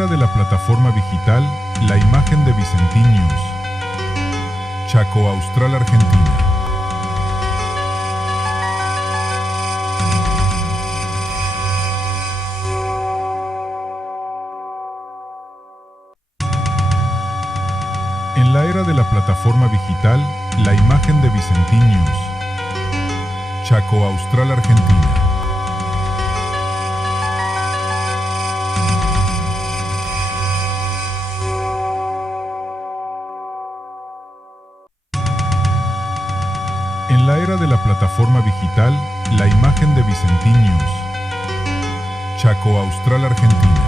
era de la plataforma digital, la imagen de Vicentiños, Chaco Austral, Argentina. En la era de la plataforma digital, la imagen de Vicentiños, Chaco Austral, Argentina. En la era de la plataforma digital, la imagen de Vicentiños, Chaco Austral, Argentina.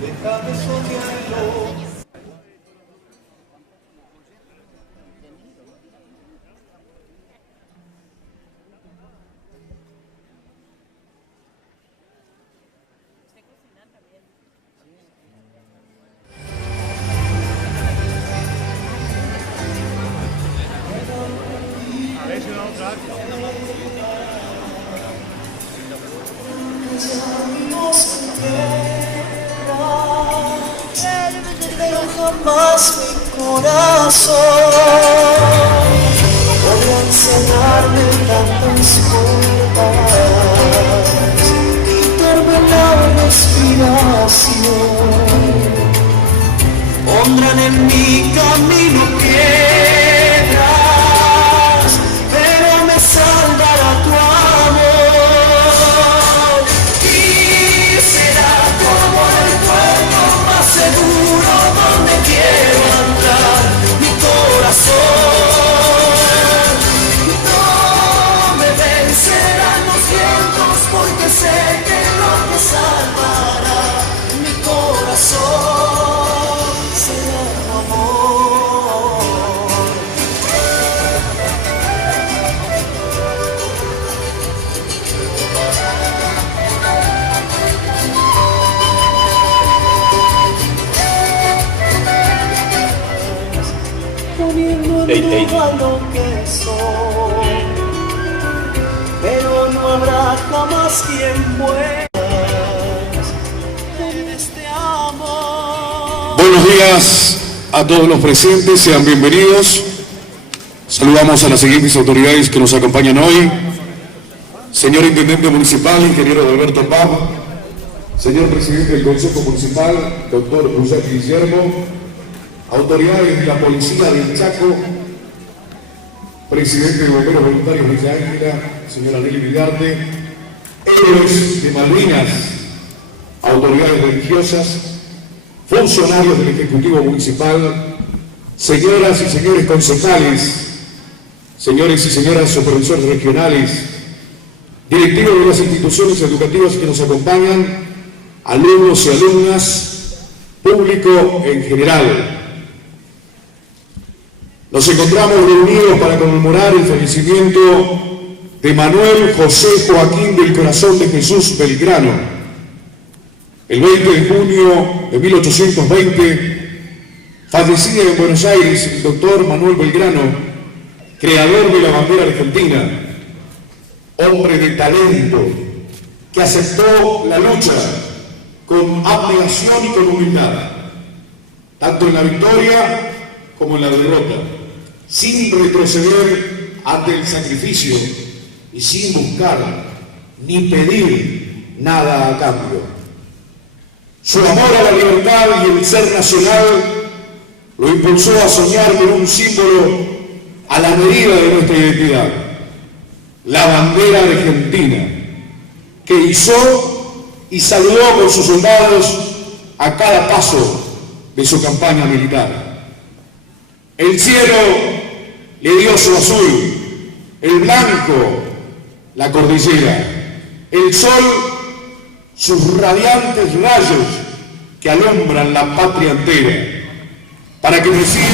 Déjame soñarlo. A ver si no lo trae. Pero jamás mi corazón podrá enseñarme tantas culpas, quitarme la respiración, pondrán en mi camino piedras duda lo que soy, pero no habrá jamás quien muera en este amor. Buenos días a todos los presentes, sean bienvenidos. Saludamos a las siguientes autoridades que nos acompañan hoy. Señor Intendente Municipal, Ingeniero Alberto Paz. Señor Presidente del Consejo Municipal, Doctor José Guillermo. Autoridades de la Policía del Chaco. Presidente de Bomberos Voluntarios Villa Ángela, señora Nelly Vidarte. Héroes de Malvinas. Autoridades religiosas. Funcionarios del Ejecutivo Municipal. Señoras y señores concejales. Señores y señoras supervisores regionales, directivos de las instituciones educativas que nos acompañan, alumnos y alumnas, público en general. Nos encontramos reunidos para conmemorar el fallecimiento de Manuel José Joaquín del Corazón de Jesús Belgrano. El 20 de junio de 1820, fallecía en Buenos Aires el doctor Manuel Belgrano, creador de la bandera argentina, hombre de talento, que aceptó la lucha con abnegación y con humildad, tanto en la victoria como en la derrota, sin retroceder ante el sacrificio y sin buscar ni pedir nada a cambio. Su amor a la libertad y el ser nacional lo impulsó a soñar con un símbolo a la medida de nuestra identidad, la bandera argentina, que izó y saludó con sus soldados a cada paso de su campaña militar. El cielo le dio su azul, el blanco la cordillera, el sol sus radiantes rayos que alumbran la patria entera, para que reciban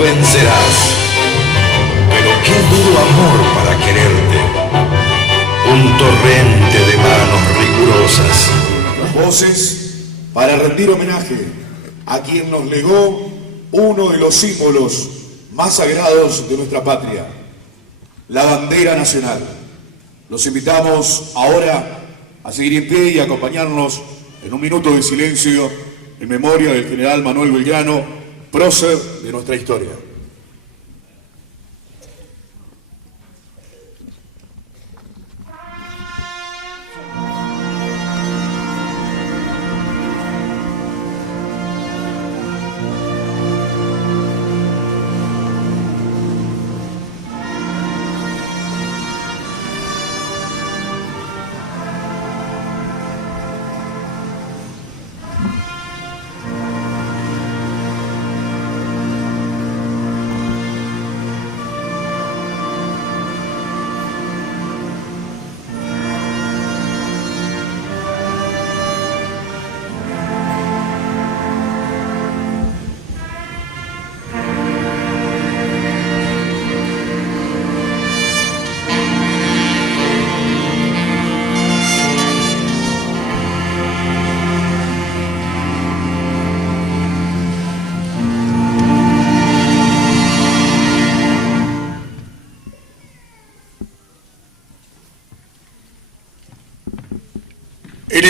vencerás, pero qué duro amor para quererte, un torrente de manos rigurosas. Las voces para rendir homenaje a quien nos legó uno de los símbolos más sagrados de nuestra patria, la bandera nacional. Los invitamos ahora a seguir en pie y acompañarnos en un minuto de silencio en memoria del general Manuel Belgrano, prócer de nuestra historia.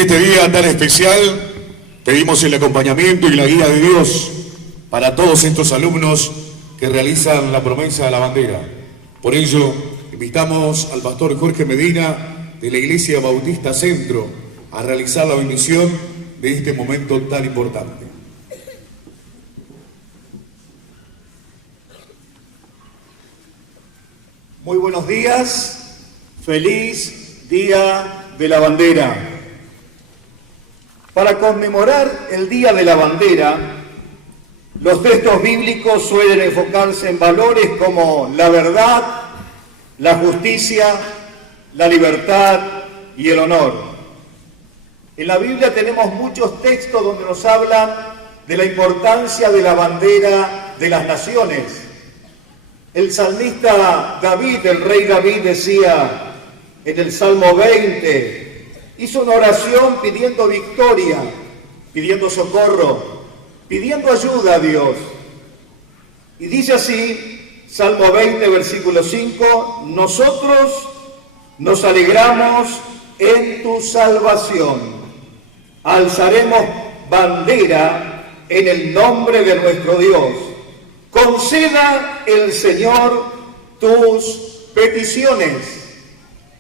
este día tan especial, pedimos el acompañamiento y la guía de Dios para todos estos alumnos que realizan la promesa de la bandera. Por ello, invitamos al pastor Jorge Medina de la Iglesia Bautista Centro a realizar la bendición de este momento tan importante. Muy buenos días, feliz Día de la Bandera. Para conmemorar el Día de la Bandera, los textos bíblicos suelen enfocarse en valores como la verdad, la justicia, la libertad y el honor. En la Biblia tenemos muchos textos donde nos hablan de la importancia de la bandera de las naciones. El salmista David, el rey David, decía en el Salmo 20, hizo una oración pidiendo victoria, pidiendo socorro, pidiendo ayuda a Dios. Y dice así, Salmo 20, versículo 5, nosotros nos alegramos en tu salvación, alzaremos bandera en el nombre de nuestro Dios. Conceda el Señor tus peticiones.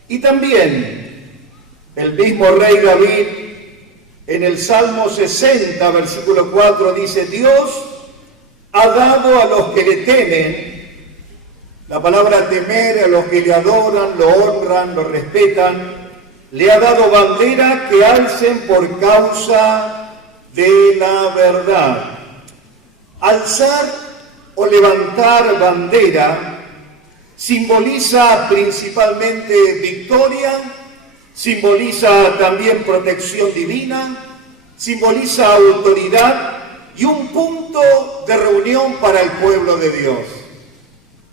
Y también el mismo rey David en el Salmo 60, versículo 4 dice, Dios ha dado a los que le temen, la palabra temer, a los que le adoran, lo honran, lo respetan, le ha dado bandera que alcen por causa de la verdad. Alzar o levantar bandera simboliza principalmente victoria, simboliza también protección divina, simboliza autoridad y un punto de reunión para el pueblo de Dios.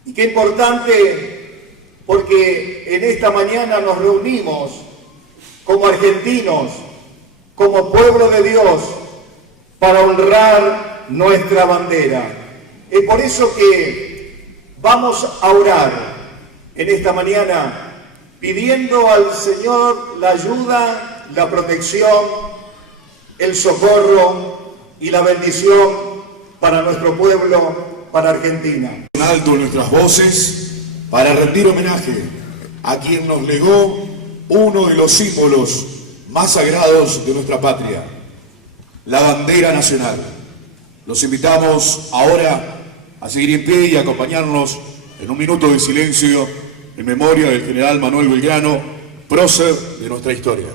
Y qué importante, porque en esta mañana nos reunimos como argentinos, como pueblo de Dios, para honrar nuestra bandera. Es por eso que vamos a orar en esta mañana, pidiendo al Señor la ayuda, la protección, el socorro y la bendición para nuestro pueblo, para Argentina. En alto nuestras voces para rendir homenaje a quien nos legó uno de los símbolos más sagrados de nuestra patria, la bandera nacional. Los invitamos ahora a seguir en pie y acompañarnos en un minuto de silencio en memoria del general Manuel Belgrano, prócer de nuestra historia.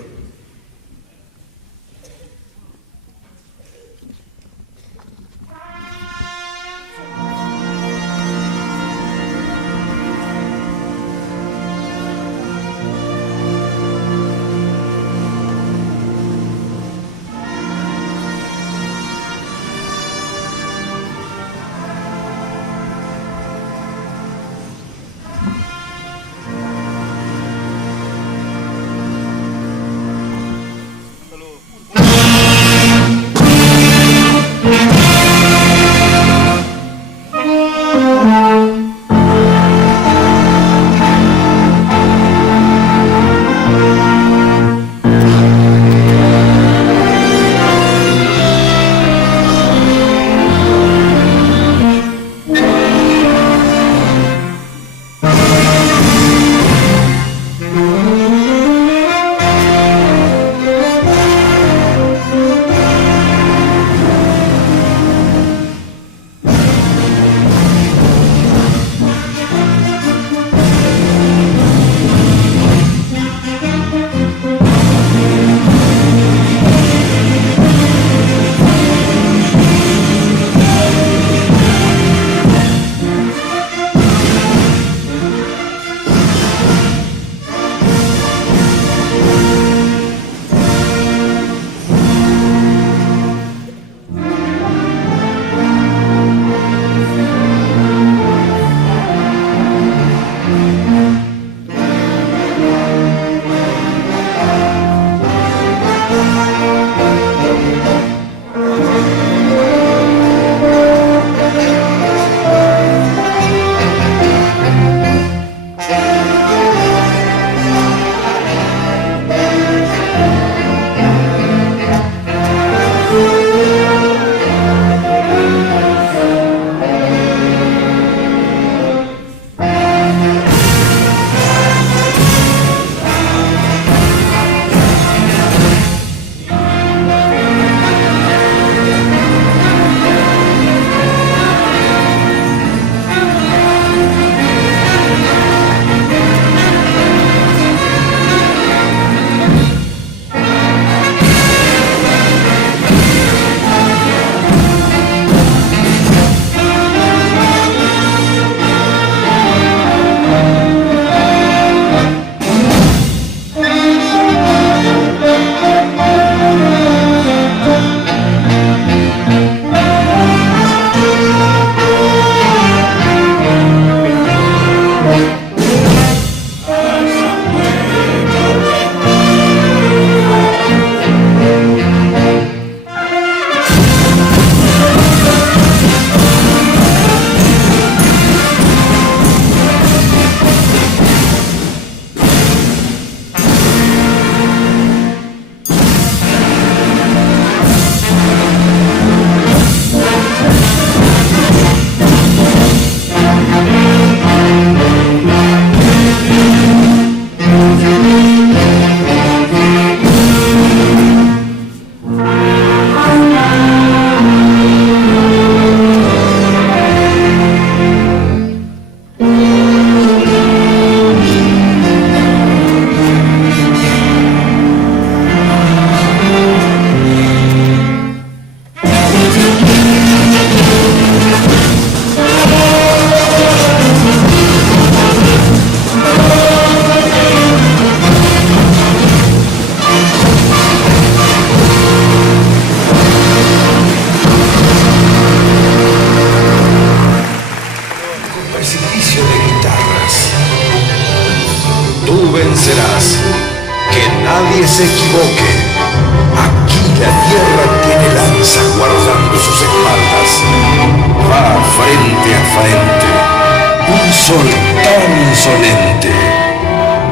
insolente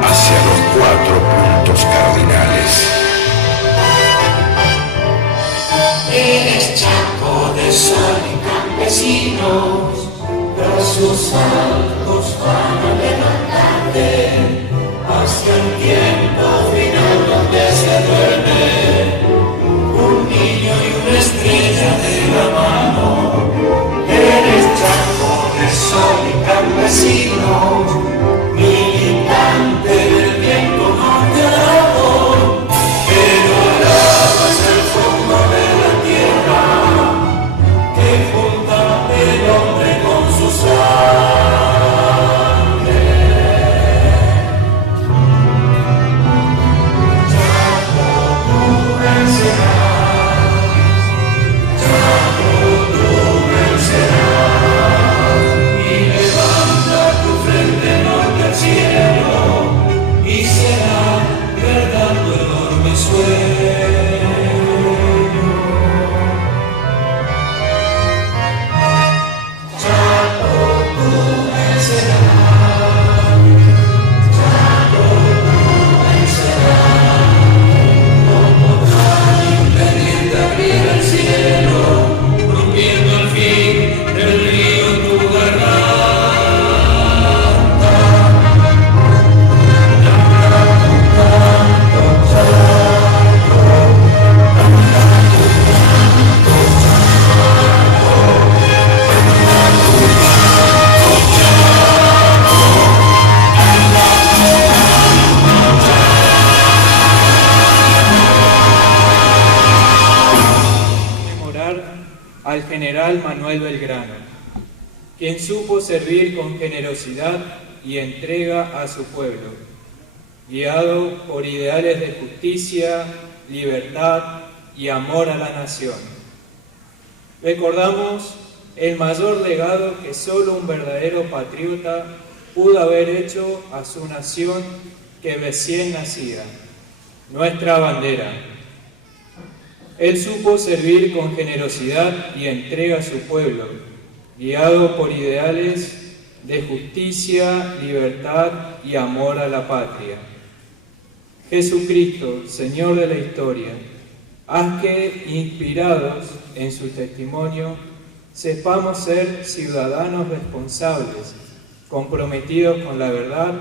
hacia los 4 puntos cardinales. Eres Chaco de sol y campesinos, brazos altos van a levantarte hacia el tiempo final donde se duerme un niño y una estrella de la mano. Eres Chaco de sol y campesinos, militante del viento norteado, pero alabas el fondo de la tierra que junta el hombre con su sangre. Chaco, tú vencerás. Chaco, tú vencerás. Y levanta tu frente norte al cielo y será verdad tu enorme sueño. Al general Manuel Belgrano, quien supo servir con generosidad y entrega a su pueblo, guiado por ideales de justicia, libertad y amor a la nación. Recordamos el mayor legado que solo un verdadero patriota pudo haber hecho a su nación que recién nacida, nuestra bandera. Él supo servir con generosidad y entrega a su pueblo, guiado por ideales de justicia, libertad y amor a la patria. Jesucristo, Señor de la historia, haz que, inspirados en su testimonio, sepamos ser ciudadanos responsables, comprometidos con la verdad,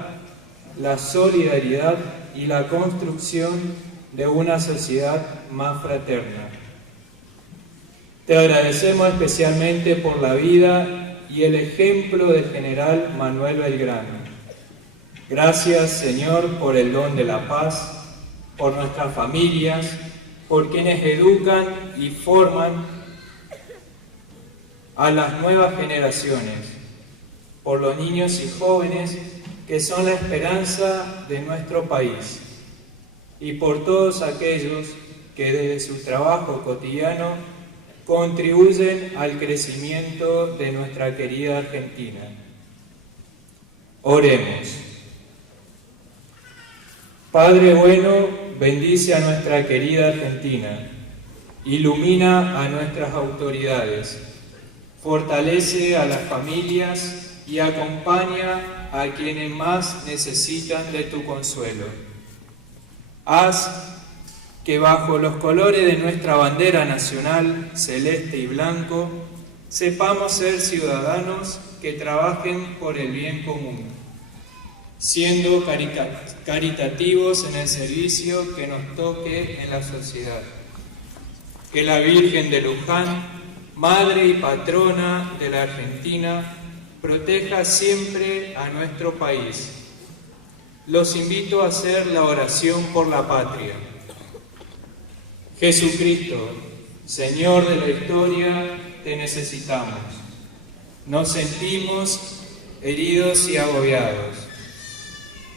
la solidaridad y la construcción de una sociedad más fraterna. Te agradecemos especialmente por la vida y el ejemplo del general Manuel Belgrano. Gracias, Señor, por el don de la paz, por nuestras familias, por quienes educan y forman a las nuevas generaciones, por los niños y jóvenes que son la esperanza de nuestro país, y por todos aquellos que desde su trabajo cotidiano contribuyen al crecimiento de nuestra querida Argentina. Oremos. Padre bueno, bendice a nuestra querida Argentina, ilumina a nuestras autoridades, fortalece a las familias y acompaña a quienes más necesitan de tu consuelo. Haz que bajo los colores de nuestra bandera nacional, celeste y blanco, sepamos ser ciudadanos que trabajen por el bien común, siendo caritativos en el servicio que nos toque en la sociedad. Que la Virgen de Luján, Madre y Patrona de la Argentina, proteja siempre a nuestro país. Los invito a hacer la oración por la patria. Jesucristo, Señor de la historia, te necesitamos. Nos sentimos heridos y agobiados.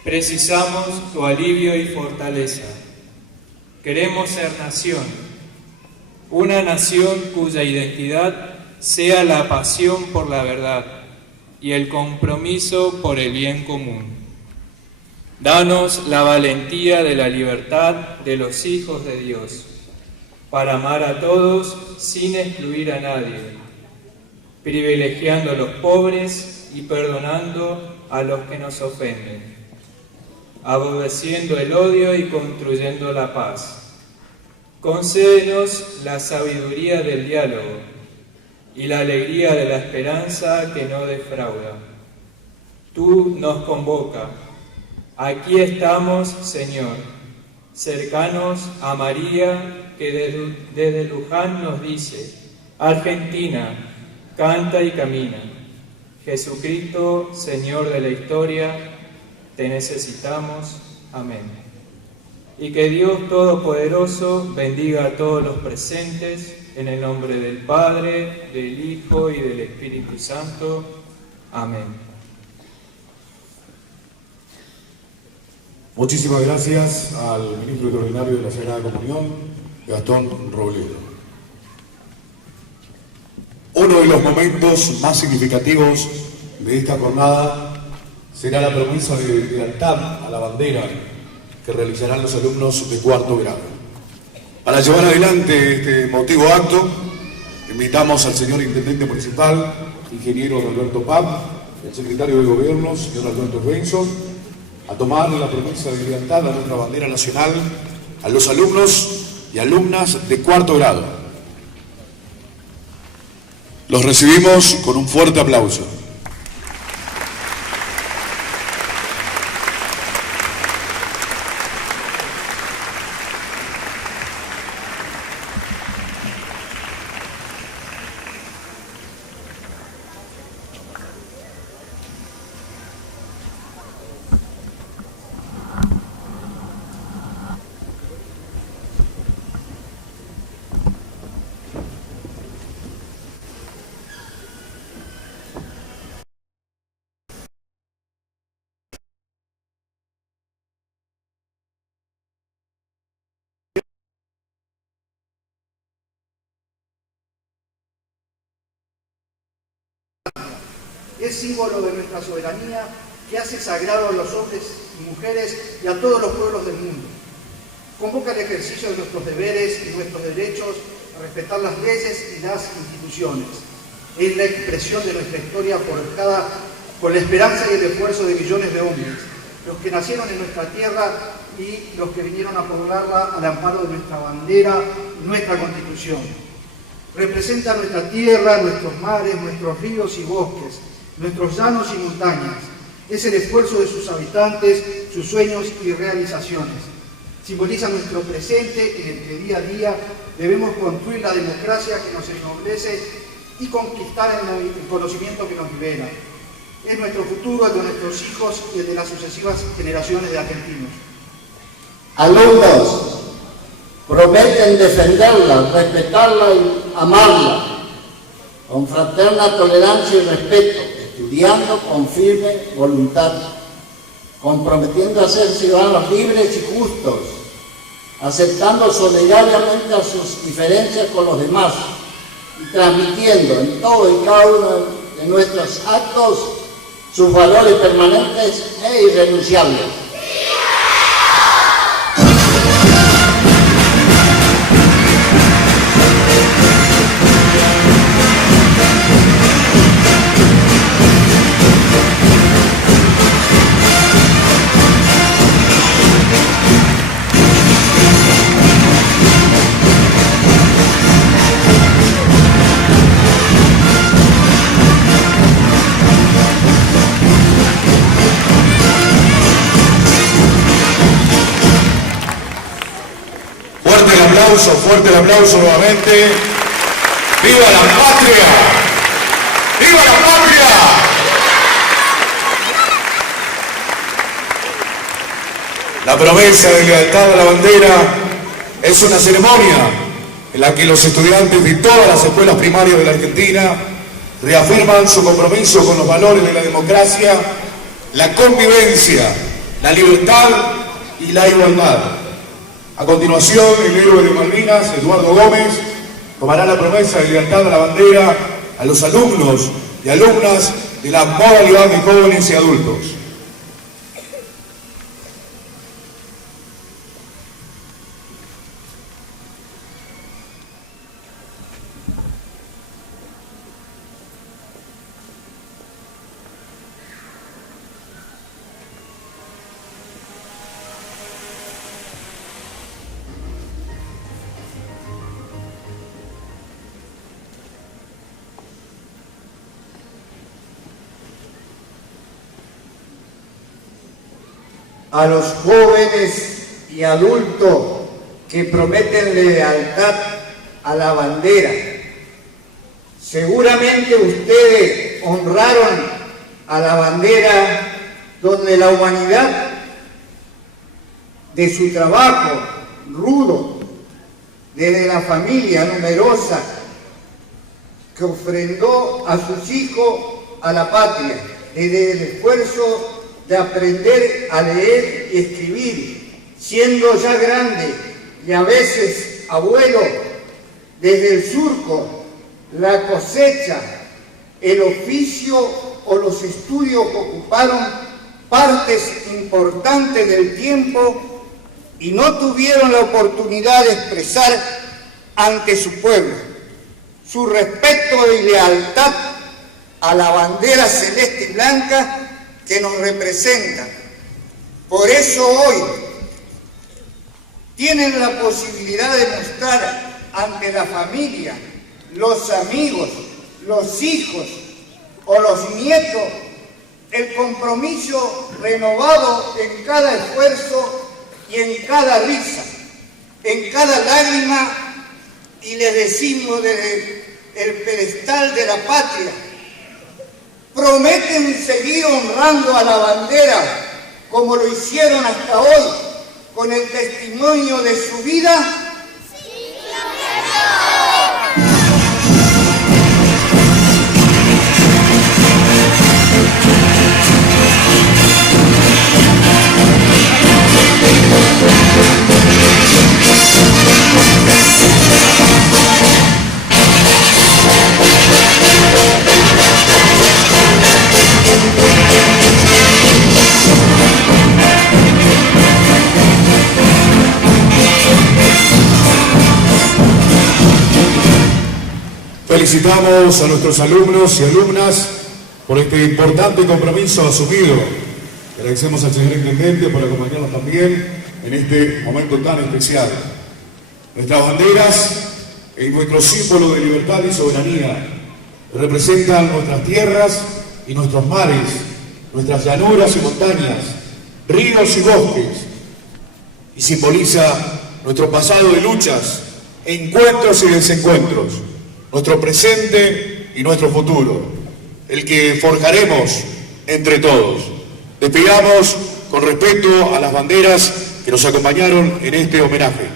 Precisamos tu alivio y fortaleza. Queremos ser nación, una nación cuya identidad sea la pasión por la verdad y el compromiso por el bien común. Danos la valentía de la libertad de los hijos de Dios, para amar a todos sin excluir a nadie, privilegiando a los pobres y perdonando a los que nos ofenden, aborreciendo el odio y construyendo la paz. Concédenos la sabiduría del diálogo y la alegría de la esperanza que no defrauda. Tú nos convoca. Aquí estamos, Señor, cercanos a María, que desde Luján nos dice: Argentina, canta y camina. Jesucristo, Señor de la historia, te necesitamos. Amén. Y que Dios Todopoderoso bendiga a todos los presentes, en el nombre del Padre, del Hijo y del Espíritu Santo. Amén. Muchísimas gracias al ministro extraordinario de la Sagrada Comunión, Gastón Robledo. Uno de los momentos más significativos de esta jornada será la promesa de lealtad a la bandera que realizarán los alumnos de cuarto grado. Para llevar adelante este emotivo acto, invitamos al señor Intendente Municipal, ingeniero Alberto Pab, el secretario de Gobierno, señor Alberto Benson, a tomar la promesa de lealtad a nuestra bandera nacional a los alumnos y alumnas de cuarto grado. Los recibimos con un fuerte aplauso. Es símbolo de nuestra soberanía que hace sagrado a los hombres y mujeres y a todos los pueblos del mundo. Convoca el ejercicio de nuestros deberes y nuestros derechos a respetar las leyes y las instituciones. Es la expresión de nuestra historia por la esperanza y el esfuerzo de millones de hombres, los que nacieron en nuestra tierra y los que vinieron a poblarla al amparo de nuestra bandera y nuestra Constitución. Representa nuestra tierra, nuestros mares, nuestros ríos y bosques, nuestros llanos y montañas. Es el esfuerzo de sus habitantes, sus sueños y realizaciones. Simboliza nuestro presente en el que día a día debemos construir la democracia que nos ennoblece y conquistar el conocimiento que nos libera. Es nuestro futuro, el de nuestros hijos y el de las sucesivas generaciones de argentinos. Alumnos, prometen defenderla, respetarla y amarla con fraterna tolerancia y respeto, estudiando con firme voluntad, comprometiendo a ser ciudadanos libres y justos, aceptando solidariamente a sus diferencias con los demás y transmitiendo en todo y cada uno de nuestros actos sus valores permanentes e irrenunciables. Fuerte el aplauso nuevamente. ¡Viva la patria! ¡Viva la patria! La promesa de lealtad a la bandera es una ceremonia en la que los estudiantes de todas las escuelas primarias de la Argentina reafirman su compromiso con los valores de la democracia, la convivencia, la libertad y la igualdad. A continuación, el héroe de Malvinas, Eduardo Gómez, tomará la promesa de lealtad a la bandera a los alumnos y alumnas de la modalidad de jóvenes y adultos. a los jóvenes y adultos que prometen lealtad a la bandera. Seguramente ustedes honraron a la bandera donde la humanidad, de su trabajo rudo, desde la familia numerosa que ofrendó a sus hijos a la patria, desde el esfuerzo de aprender a leer y escribir, siendo ya grande y a veces abuelo, desde el surco, la cosecha, el oficio o los estudios que ocuparon partes importantes del tiempo y no tuvieron la oportunidad de expresar ante su pueblo su respeto y lealtad a la bandera celeste y blanca que nos representa. Por eso hoy tienen la posibilidad de mostrar ante la familia, los amigos, los hijos o los nietos el compromiso renovado en cada esfuerzo y en cada risa, en cada lágrima, y les decimos desde el pedestal de la patria: prometen seguir honrando a la bandera como lo hicieron hasta hoy, con el testimonio de su vida. Felicitamos a nuestros alumnos y alumnas por este importante compromiso asumido. Agradecemos al señor Intendente por acompañarnos también en este momento tan especial. Nuestras banderas y nuestro símbolo de libertad y soberanía representan nuestras tierras y nuestros mares, nuestras llanuras y montañas, ríos y bosques, y simboliza nuestro pasado de luchas, encuentros y desencuentros, nuestro presente y nuestro futuro, el que forjaremos entre todos. Despidamos con respeto a las banderas que nos acompañaron en este homenaje.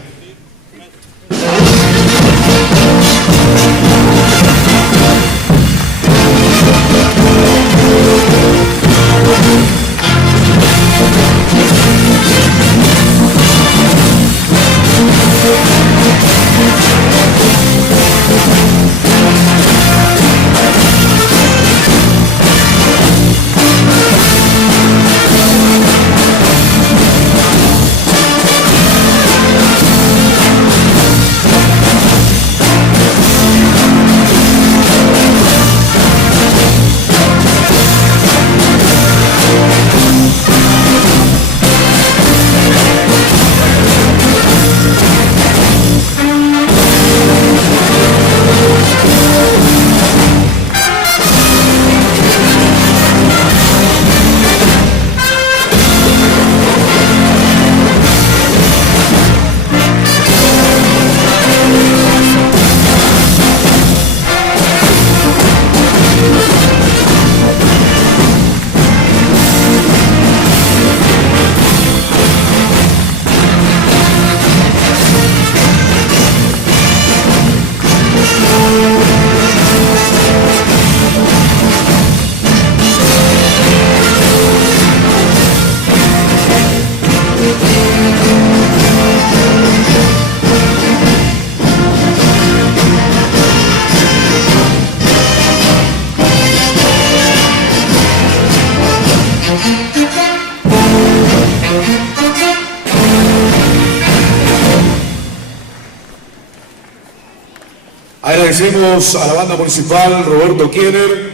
Agradecemos a la banda municipal Roberto Kiener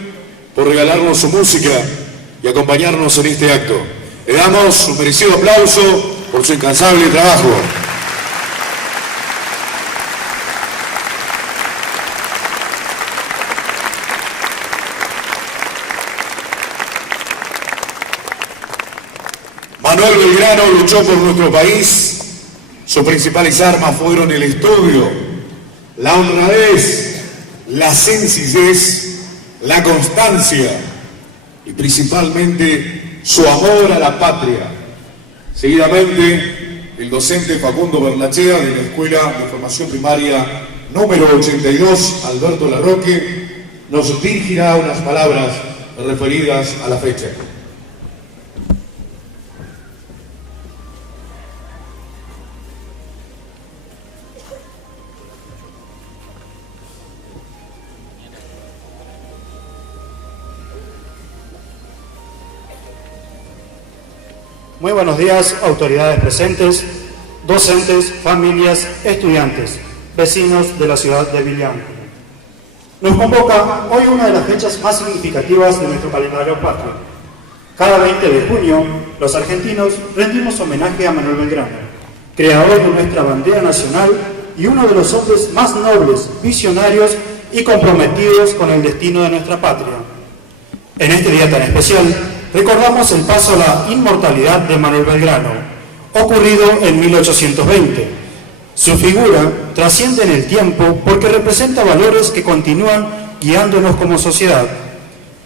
por regalarnos su música y acompañarnos en este acto. Le damos un merecido aplauso por su incansable trabajo. Manuel Manuel Belgrano luchó por nuestro país. Sus principales armas fueron el estudio, la honradez, la sencillez, la constancia y principalmente su amor a la patria. Seguidamente, el docente Facundo Berlachea de la Escuela de Formación Primaria número 82, Alberto Larroque, nos dirigirá unas palabras referidas a la fecha. Muy buenos días, autoridades presentes, docentes, familias, estudiantes, vecinos de la ciudad de Villa Ángela. Nos convoca hoy una de las fechas más significativas de nuestro calendario patrio. Cada 20 de junio, los argentinos rendimos homenaje a Manuel Belgrano, creador de nuestra bandera nacional y uno de los hombres más nobles, visionarios y comprometidos con el destino de nuestra patria. En este día tan especial, recordamos el paso a la inmortalidad de Manuel Belgrano, ocurrido en 1820. Su figura trasciende en el tiempo porque representa valores que continúan guiándonos como sociedad.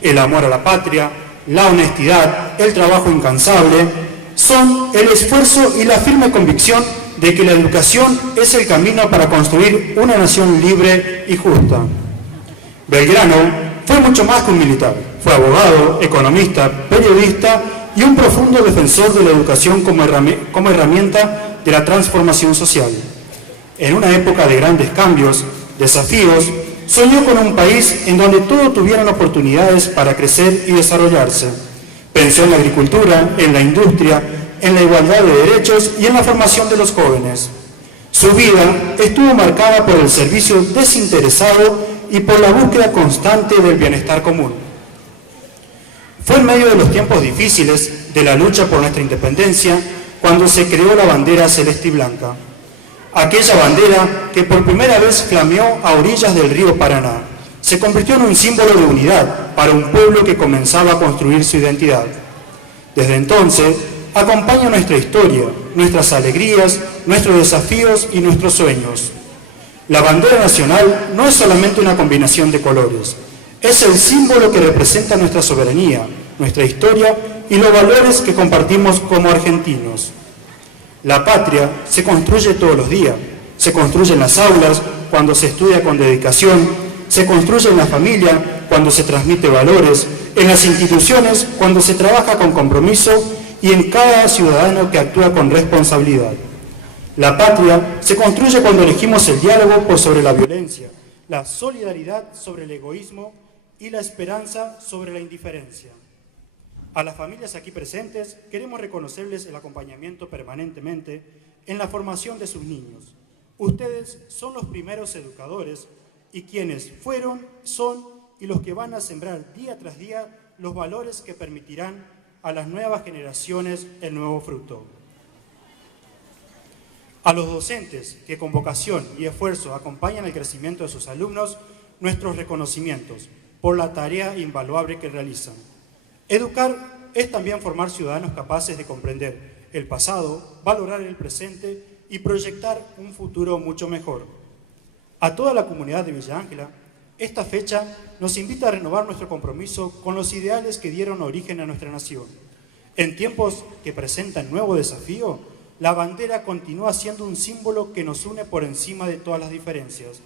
El amor a la patria, la honestidad, el trabajo incansable, son el esfuerzo y la firme convicción de que la educación es el camino para construir una nación libre y justa. Belgrano fue mucho más que un militar. Fue abogado, economista, periodista y un profundo defensor de la educación como herramienta de la transformación social. En una época de grandes cambios, desafíos, soñó con un país en donde todos tuvieran oportunidades para crecer y desarrollarse. Pensó en la agricultura, en la industria, en la igualdad de derechos y en la formación de los jóvenes. Su vida estuvo marcada por el servicio desinteresado y por la búsqueda constante del bienestar común. Fue en medio de los tiempos difíciles de la lucha por nuestra independencia cuando se creó la bandera celeste y blanca. Aquella bandera que por primera vez flameó a orillas del río Paraná, se convirtió en un símbolo de unidad para un pueblo que comenzaba a construir su identidad. Desde entonces, acompaña nuestra historia, nuestras alegrías, nuestros desafíos y nuestros sueños. La bandera nacional no es solamente una combinación de colores, es el símbolo que representa nuestra soberanía, nuestra historia y los valores que compartimos como argentinos. La patria se construye todos los días, se construye en las aulas cuando se estudia con dedicación, se construye en la familia cuando se transmite valores, en las instituciones cuando se trabaja con compromiso y en cada ciudadano que actúa con responsabilidad. La patria se construye cuando elegimos el diálogo por sobre la violencia, la solidaridad sobre el egoísmo y la esperanza sobre la indiferencia. A las familias aquí presentes queremos reconocerles el acompañamiento permanentemente en la formación de sus niños. Ustedes son los primeros educadores y quienes fueron, son y los que van a sembrar día tras día los valores que permitirán a las nuevas generaciones el nuevo fruto. A los docentes que con vocación y esfuerzo acompañan el crecimiento de sus alumnos, nuestros reconocimientos por la tarea invaluable que realizan. Educar es también formar ciudadanos capaces de comprender el pasado, valorar el presente y proyectar un futuro mucho mejor. A toda la comunidad de Villa Ángela, esta fecha nos invita a renovar nuestro compromiso con los ideales que dieron origen a nuestra nación. En tiempos que presentan nuevo desafío, la bandera continúa siendo un símbolo que nos une por encima de todas las diferencias,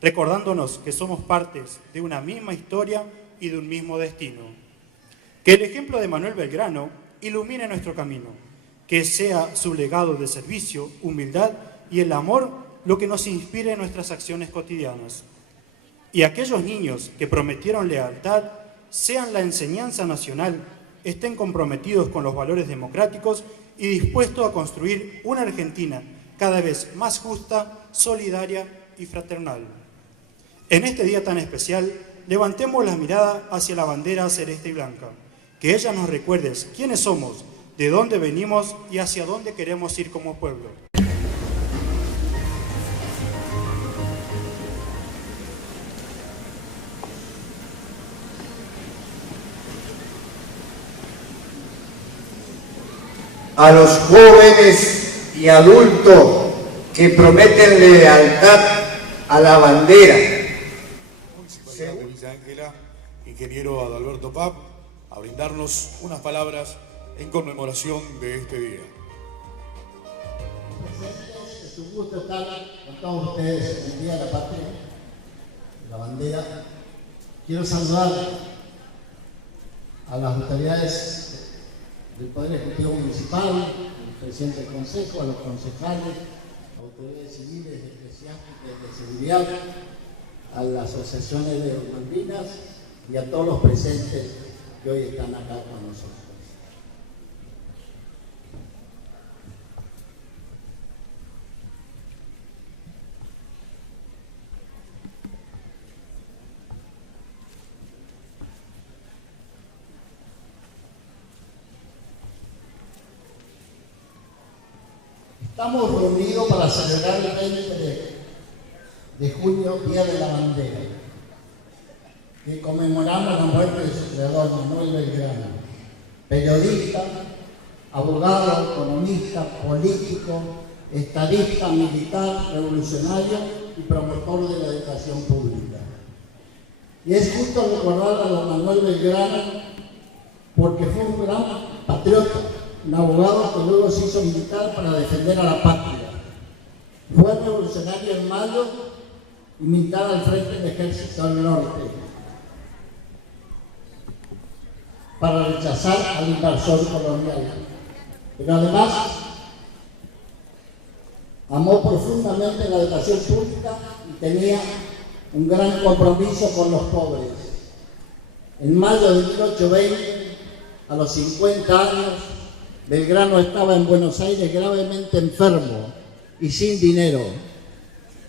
recordándonos que somos partes de una misma historia y de un mismo destino. Que el ejemplo de Manuel Belgrano ilumine nuestro camino, que sea su legado de servicio, humildad y el amor lo que nos inspire en nuestras acciones cotidianas. Y aquellos niños que prometieron lealtad, sean la enseñanza nacional, estén comprometidos con los valores democráticos y dispuestos a construir una Argentina cada vez más justa, solidaria y fraternal. En este día tan especial, levantemos la mirada hacia la bandera celeste y blanca, que ella nos recuerde quiénes somos, de dónde venimos y hacia dónde queremos ir como pueblo. a los jóvenes y adultos que prometen lealtad a la bandera. Municipalidad de Villa Ángela, ingeniero Adalberto Pap, a brindarnos unas palabras en conmemoración de este día. Es un gusto estar con todos ustedes en el Día de la Patria, de la bandera. Quiero saludar a las autoridades del Poder Ejecutivo Municipal, al presidente del Consejo, a los concejales, autoridades civiles, eclesiásticas, de seguridad, a las asociaciones de Malvinas y a todos los presentes que hoy están acá con nosotros. Estamos reunidos para celebrar el 20 de junio, Día de la Bandera, que conmemoramos la muerte de su creador, Manuel Belgrano, periodista, abogado, economista, político, estadista, militar, revolucionario y promotor de la educación pública. Y es justo recordar a don Manuel Belgrano porque fue un gran patriota, un abogado que luego se hizo militar para defender a la patria. Fue revolucionario en Mayo y militar al frente del Ejército del Norte para rechazar al invasor colonial. Pero además amó profundamente la educación pública y tenía un gran compromiso con los pobres. En mayo de 1820, a los 50 años, Belgrano estaba en Buenos Aires gravemente enfermo y sin dinero.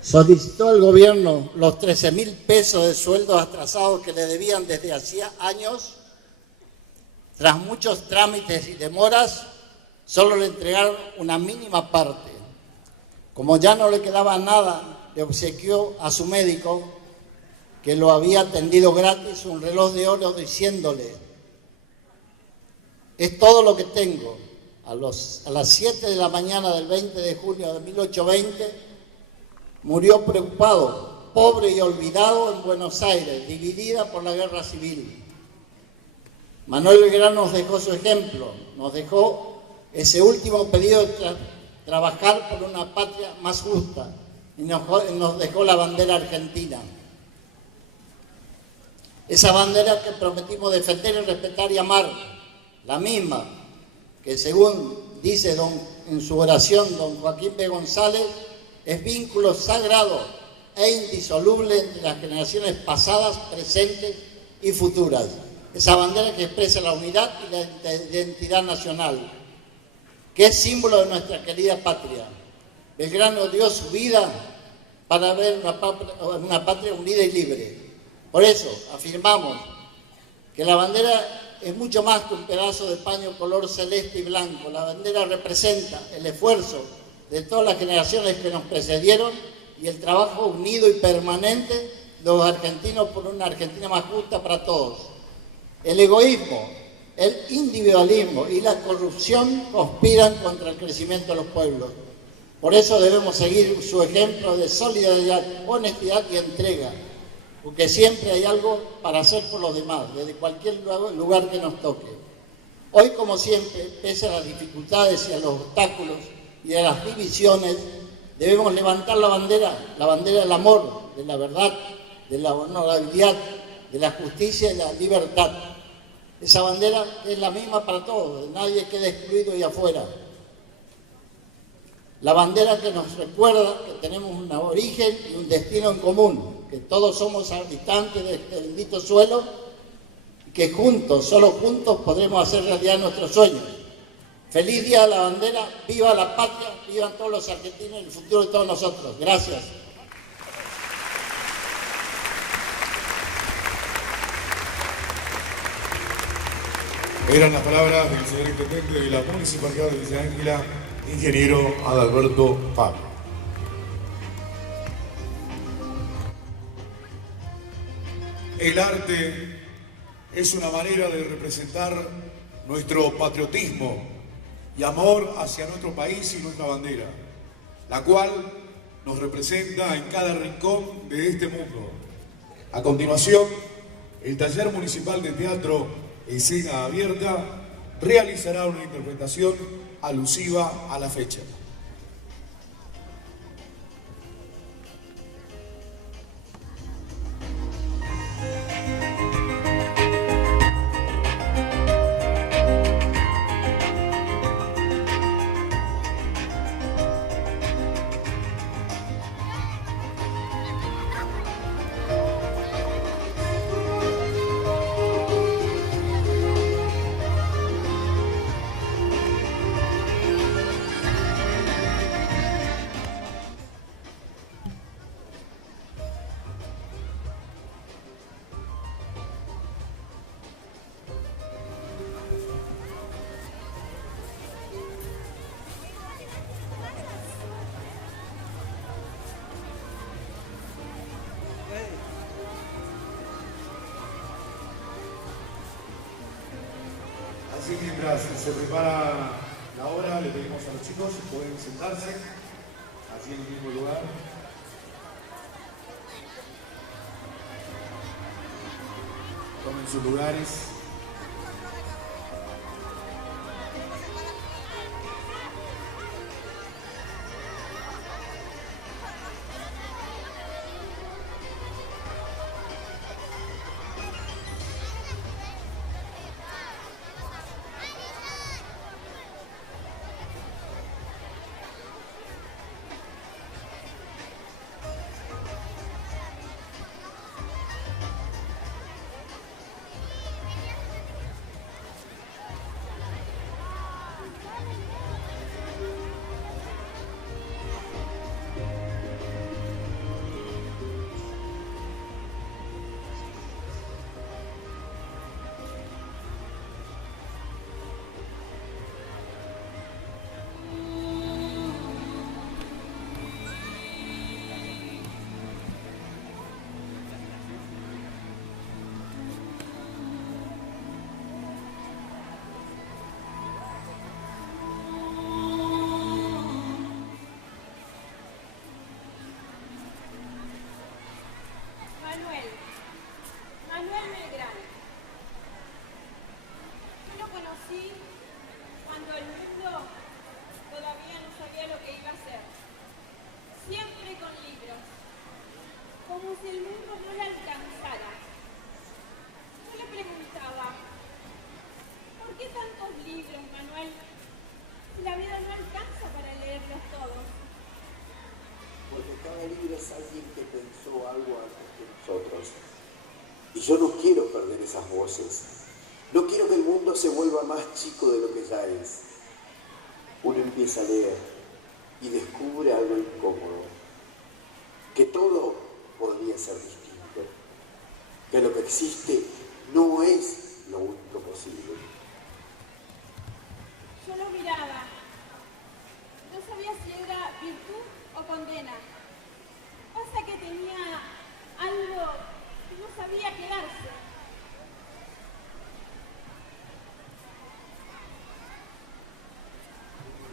Solicitó al gobierno los 13.000 pesos de sueldos atrasados que le debían desde hacía años. Tras muchos trámites y demoras, solo le entregaron una mínima parte. Como ya no le quedaba nada, le obsequió a su médico, que lo había atendido gratis, un reloj de oro diciéndole: es todo lo que tengo. A las 7 de la mañana del 20 de junio de 1820, murió preocupado, pobre y olvidado en Buenos Aires, dividida por la guerra civil. Manuel Belgrano nos dejó su ejemplo, nos dejó ese último pedido de trabajar por una patria más justa y nos dejó la bandera argentina. Esa bandera que prometimos defender y respetar y amar, la misma que, según dice en su oración don Joaquín B. González, es vínculo sagrado e indisoluble entre las generaciones pasadas, presentes y futuras. Esa bandera que expresa la unidad y la identidad nacional, que es símbolo de nuestra querida patria. Belgrano dio su vida para ver una patria unida y libre. Por eso afirmamos que la bandera es mucho más que un pedazo de paño color celeste y blanco. La bandera representa el esfuerzo de todas las generaciones que nos precedieron y el trabajo unido y permanente de los argentinos por una Argentina más justa para todos. El egoísmo, el individualismo y la corrupción conspiran contra el crecimiento de los pueblos. Por eso debemos seguir su ejemplo de solidaridad, honestidad y entrega, porque siempre hay algo para hacer por los demás, desde cualquier lugar que nos toque. Hoy, como siempre, pese a las dificultades y a los obstáculos y a las divisiones, debemos levantar la bandera del amor, de la verdad, de la honorabilidad, de la justicia y la libertad. Esa bandera es la misma para todos, nadie queda excluido y afuera. La bandera que nos recuerda que tenemos un origen y un destino en común, que todos somos habitantes de este bendito suelo y que juntos, solo juntos, podremos hacer realidad nuestros sueños. Feliz Día de la Bandera, viva la patria, vivan todos los argentinos y el futuro de todos nosotros. Gracias. Eran las palabras del señor intendente de la Municipalidad de Villa Ángela, ingeniero Adalberto Pap. El arte es una manera de representar nuestro patriotismo y amor hacia nuestro país y nuestra bandera, la cual nos representa en cada rincón de este mundo. A continuación, el Taller Municipal de Teatro Escena Abierta realizará una interpretación alusiva a la fecha. Así mientras se prepara la hora, le pedimos a los chicos si pueden sentarse, así en el mismo lugar. Tomen sus lugares. Manuel Belgrano. Yo lo conocí cuando el mundo todavía no sabía lo que iba a hacer. Siempre con libros, como si el mundo no le alcanzara. Yo le preguntaba, ¿por qué tantos libros, Manuel? Si la vida no alcanza para leerlos todos. Porque cada libro es alguien que pensó algo antes que nosotros. Y yo no quiero perder esas voces. No quiero que el mundo se vuelva más chico de lo que ya es. Uno empieza a leer y descubre algo incómodo. Que todo podría ser distinto. Que lo que existe no es lo único posible. Yo lo miraba. No sabía si era virtud o condena. Pasa que tenía algo que no sabía quedarse.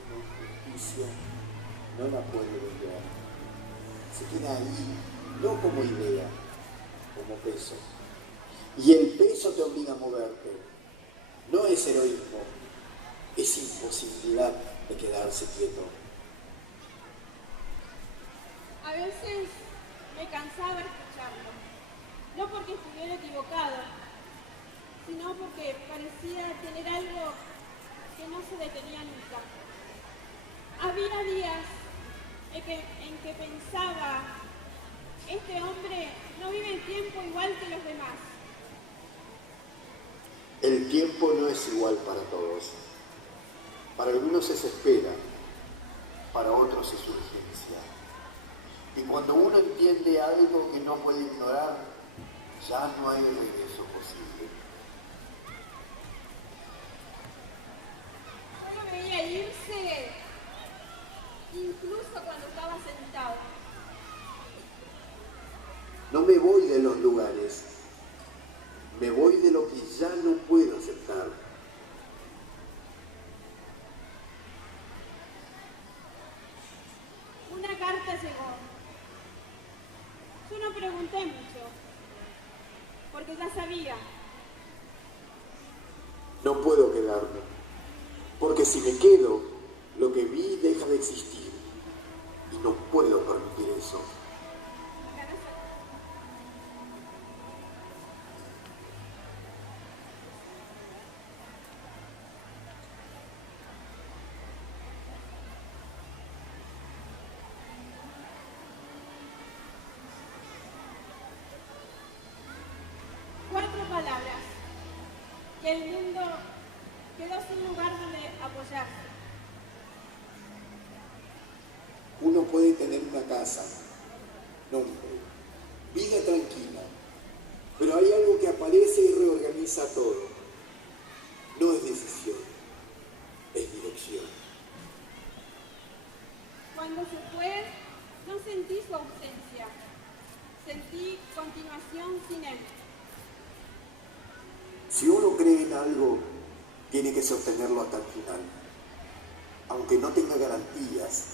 La injusticia no la puede vender. Se queda ahí, no como idea, como peso. Y el peso te obliga a moverte. No es heroísmo, es imposibilidad de quedarse quieto. A veces me cansaba escucharlo, no porque estuviera equivocado, sino porque parecía tener algo que no se detenía nunca. Había días en que pensaba, este hombre no vive el tiempo igual que los demás. El tiempo no es igual para todos. Para algunos es espera, para otros es urgencia. Y cuando uno entiende algo que no puede ignorar, ya no hay regreso posible. Yo lo veía irse incluso cuando estaba sentado. No me voy de los lugares, me voy de lo que ya no puedo aceptar. porque ya sabía. No puedo quedarme, porque si me quedo, lo que vi deja de existir. Y no puedo permitir eso. Palabras, que el mundo quedó sin lugar donde apoyarse. Uno puede tener una casa, nombre, vida tranquila, pero hay algo que aparece y reorganiza todo. No es decisión, es dirección. Cuando se fue, no sentí su ausencia, sentí continuación sin él. Si uno cree en algo, tiene que sostenerlo hasta el final, aunque no tenga garantías,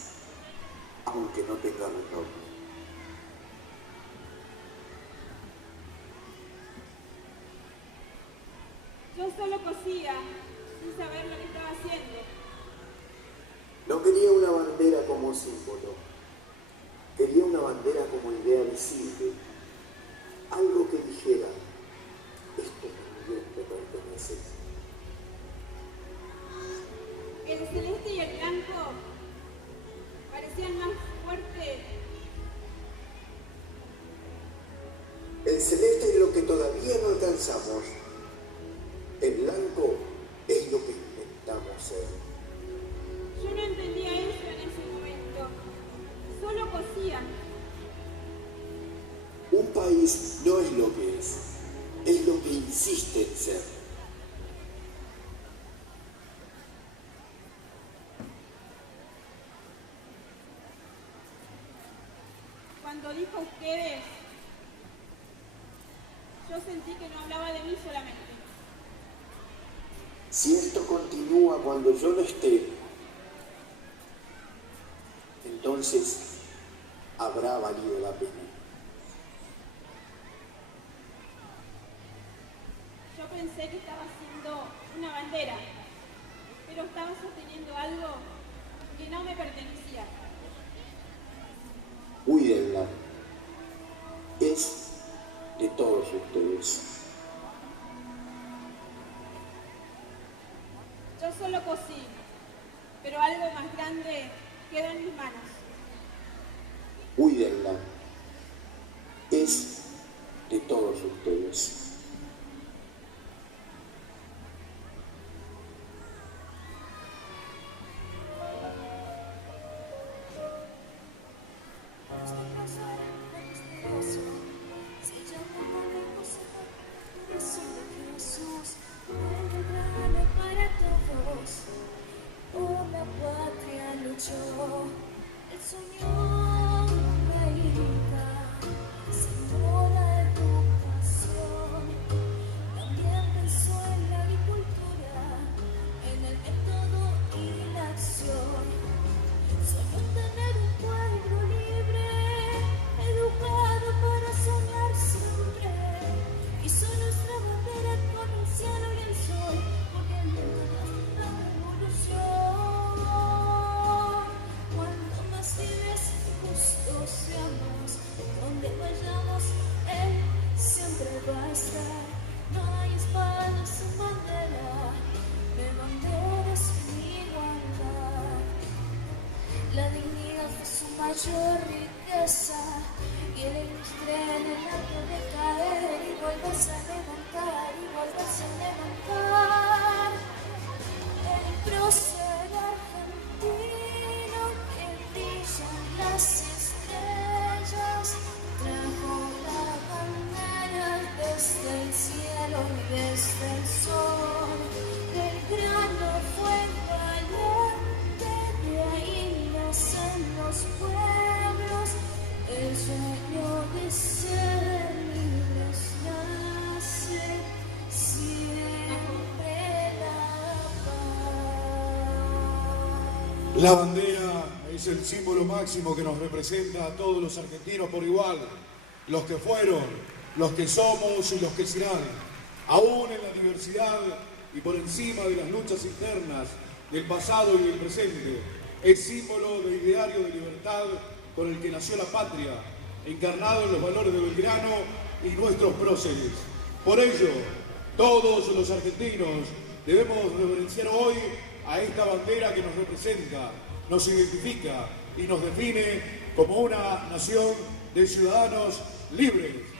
aunque no tenga retorno. Yo solo cosía, sin saber lo que estaba haciendo. No quería una bandera como símbolo, quería una bandera como idea visible, algo que dijera, esto también me pertenece. El celeste y el blanco parecían más fuertes. El celeste es lo que todavía no alcanzamos. El blanco es lo que intentamos ser. Yo no entendía eso en ese momento. Solo cosía. Un país no es lo que es lo que insiste en ser. Cuando dijo ustedes, yo sentí que no hablaba de mí solamente. Si esto continúa cuando yo no esté, entonces habrá valido la pena. Yo pensé que estaba haciendo una bandera, pero estaba sosteniendo algo que no me pertenecía. Cuídenla. Es de todos ustedes. Yo solo cosí, pero algo más grande quedó en mis manos. Cuídenla. Es de todos ustedes. Una patria luchó, el sueño veía, sembró la educación, también pensó en la agricultura, en el método y la acción. Soñó tener un pueblo libre, educado para soñar siempre, hizo nuestra bandera con el cielo y el sol, porque el mundo nos da una revolución. Cuando más libres y justos seamos, donde vayamos, Él siempre va a estar. No hay espada sin bandera, de banderas sin igualdad. La dignidad fue su mayor riqueza, y Él ilustre en el acto de caer y volverse a levantar, y volverse a levantar. El prócer argentino que brillan las estrellas trajo la bandera desde el cielo y desde el sol. Belgrano fue valiente, de ahí nacen los pueblos, el sueño de ser libres nace siempre la paz. La bandera es el símbolo máximo que nos representa a todos los argentinos por igual, los que fueron los que somos y los que serán, aún en la diversidad y por encima de las luchas internas del pasado y del presente, es símbolo de ideario de libertad con el que nació la patria, encarnado en los valores de Belgrano y nuestros próceres. Por ello, todos los argentinos debemos reverenciar hoy a esta bandera que nos representa, nos identifica y nos define como una nación de ciudadanos libres.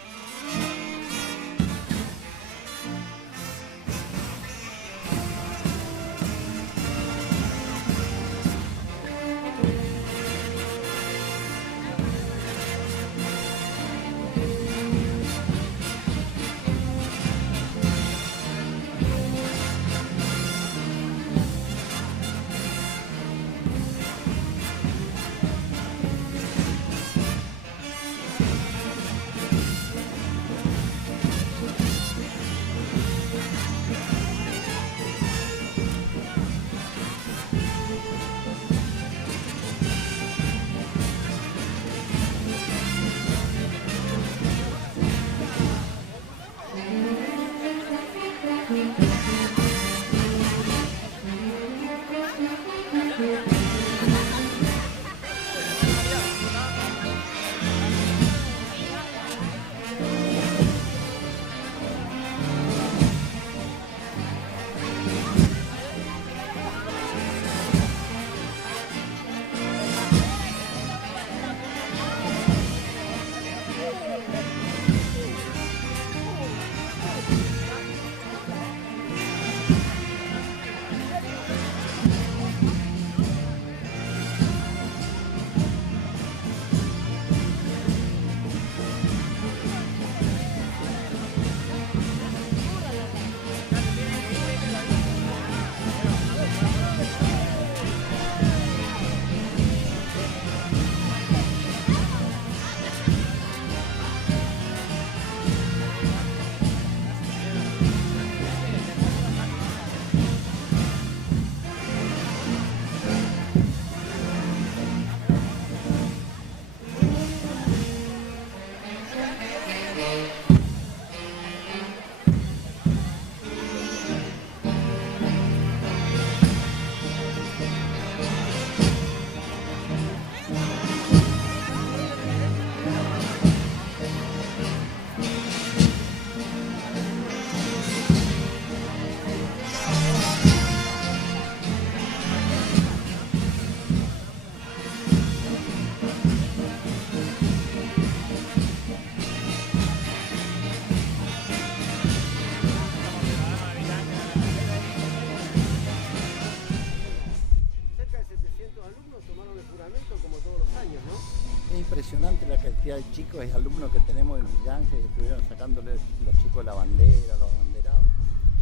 Impresionante la cantidad de chicos y alumnos que tenemos en Villangel, que estuvieron sacándole los chicos la bandera, los abanderados.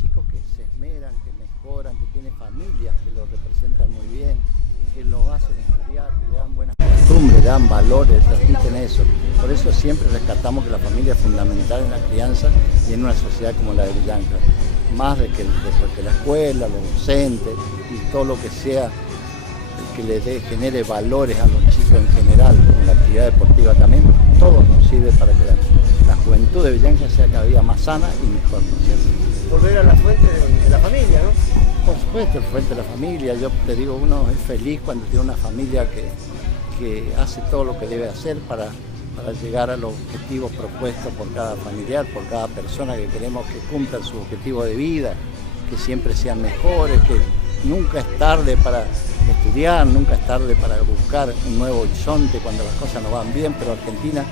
Chicos que se esmeran, que mejoran, que tienen familias que los representan muy bien, que los hacen estudiar, que le dan buenas costumbres, le dan valores, transmiten eso. Por eso siempre rescatamos que la familia es fundamental en la crianza y en una sociedad como la de Villangel. Más de que la escuela, los docentes y todo lo que sea que le genere valores a los chicos en general, con la actividad deportiva también, todo nos sirve para que la juventud de Villangel sea cada día más sana y mejor, ¿no es cierto? Volver a la fuente de la familia, ¿no? Por supuesto, el fuente de la familia. Yo te digo, uno es feliz cuando tiene una familia que hace todo lo que debe hacer para llegar a los objetivos propuestos por cada familiar, por cada persona que queremos que cumplan su objetivo de vida, que siempre sean mejores, que nunca es tarde para estudiar, nunca es tarde para buscar un nuevo horizonte cuando las cosas no van bien, pero Argentina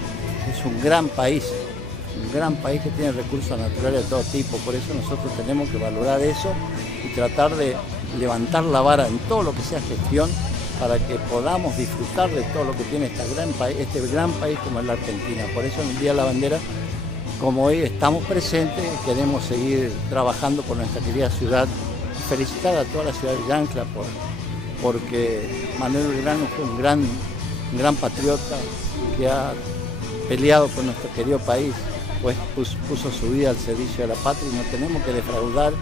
es un gran país que tiene recursos naturales de todo tipo, por eso nosotros tenemos que valorar eso y tratar de levantar la vara en todo lo que sea gestión para que podamos disfrutar de todo lo que tiene este gran país como es la Argentina. Por eso en el Día de la Bandera, como hoy estamos presentes, queremos seguir trabajando por nuestra querida ciudad. Felicitar a toda la ciudad de Villangel porque Manuel Belgrano fue un gran patriota que ha peleado por nuestro querido país, pues puso su vida al servicio de la patria y no tenemos que defraudar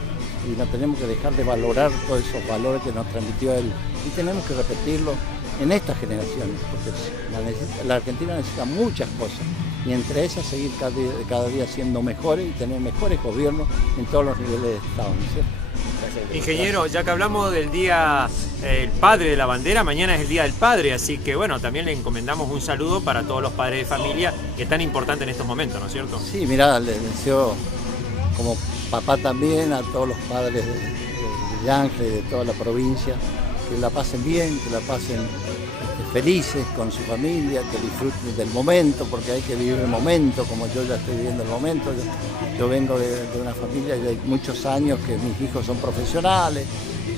y no tenemos que dejar de valorar todos esos valores que nos transmitió él y tenemos que repetirlo en estas generaciones porque la Argentina necesita muchas cosas y entre esas seguir cada día siendo mejores y tener mejores gobiernos en todos los niveles de Estado, ¿no es cierto? Ingeniero, ya que hablamos del Día el Padre de la Bandera, mañana es el Día del Padre, así que bueno, también le encomendamos un saludo para todos los padres de familia, que es tan importante en estos momentos, ¿no es cierto? Sí, mirá, le deseo como papá también a todos los padres de Ángel y de toda la provincia, que la pasen bien, que la pasen felices con su familia, que disfruten del momento, porque hay que vivir el momento, como yo ya estoy viviendo el momento. Yo vengo de una familia de muchos años que mis hijos son profesionales,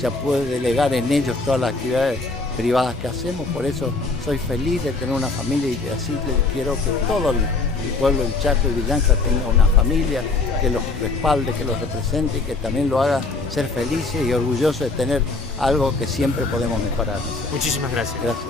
ya puedo delegar en ellos todas las actividades privadas que hacemos, por eso soy feliz de tener una familia y así quiero que todo el pueblo del Chaco y Villanca tenga una familia que los respalde, que los represente y que también lo haga ser felices y orgullosos de tener algo que siempre podemos mejorar. Muchísimas gracias. Gracias.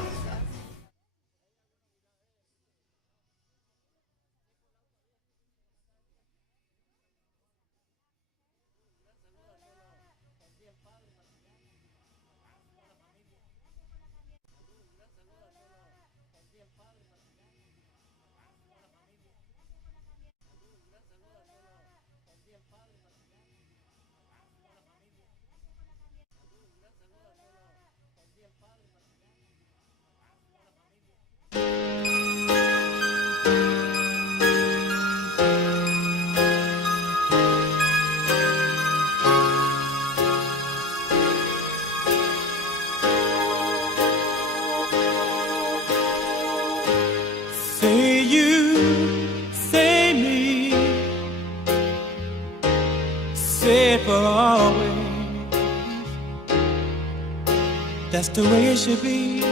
Say you, say me, say it for always. That's the way it should be.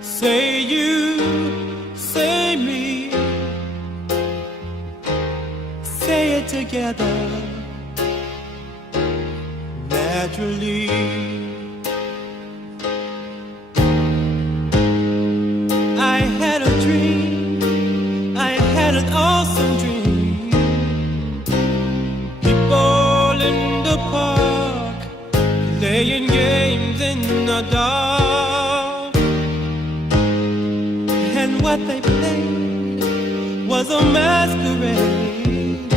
Say you, say me, say it together naturally. I had a dream, I had an awesome dream. People in the park playing games in the dark, and what they played was a masquerade.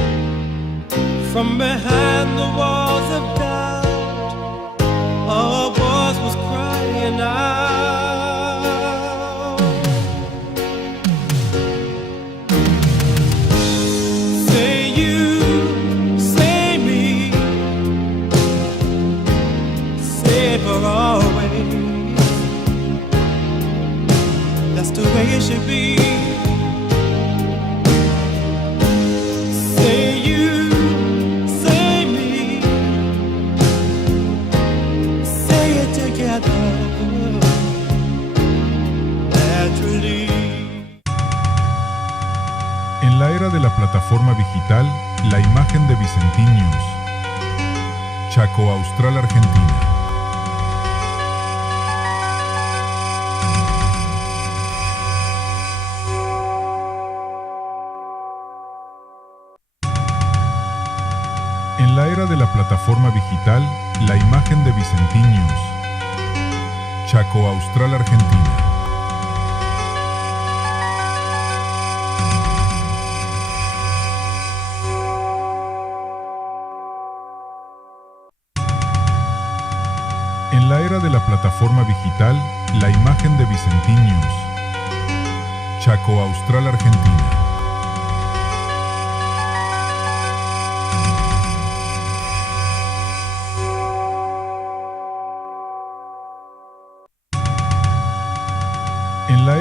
From behind the walls of doubt, a voice was crying out. The way it should be. Say you, say me, say it together naturally. En la era de la plataforma digital, la imagen de Vicentín News. Chaco Austral, Argentina. En la era de la plataforma digital, la imagen de Vicentín News. Chaco Austral, Argentina. En la era de la plataforma digital, la imagen de Vicentín News. Chaco Austral, Argentina. En la